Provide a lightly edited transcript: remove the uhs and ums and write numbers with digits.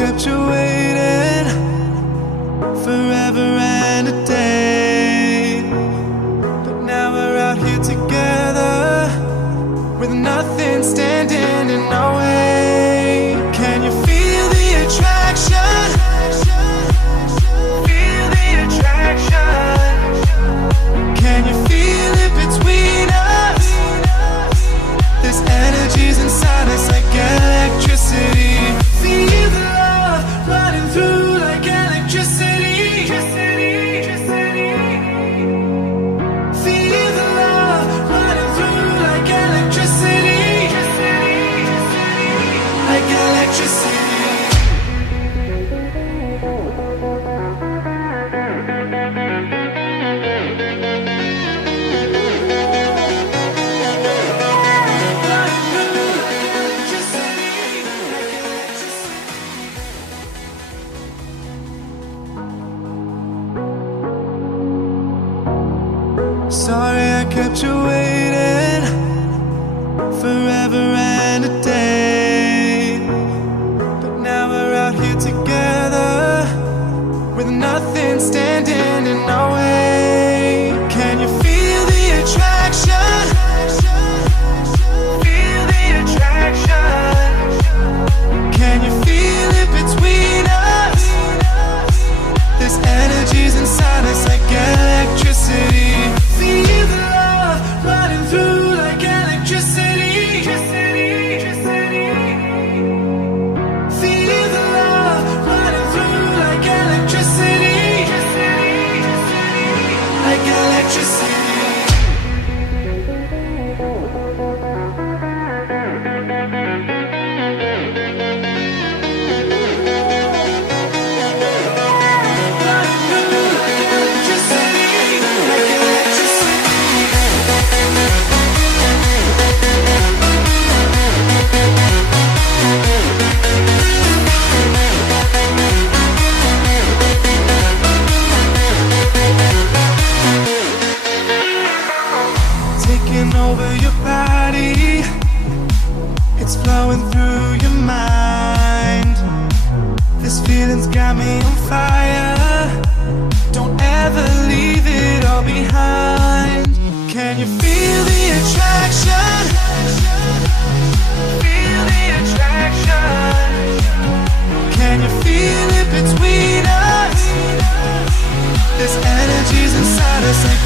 kept you waiting forever and a day, but now we're out here together with nothing standing in our way. Can you feel the attraction? Feel the attraction. Can you feel it between us? This energy's inside us like electricity. Feel the love running through like electricity. Feel the love running through like electricity. Like electricity. Sorry I kept you waiting forever and a day, but now we're out here together with nothing standing in our way. Can you feel the attraction? Feel the attraction. Can you feel it between us? This energy's inside us like electricity. Feel the love running through like electricity. Feel the love running through like electricity. Like electricity. Taking over your body, it's flowing through your mind. This feeling's got me on fire. Don't ever leave it all behind. Can you feel the attraction? Feel the attraction. Can you feel it between us? This energy's inside us like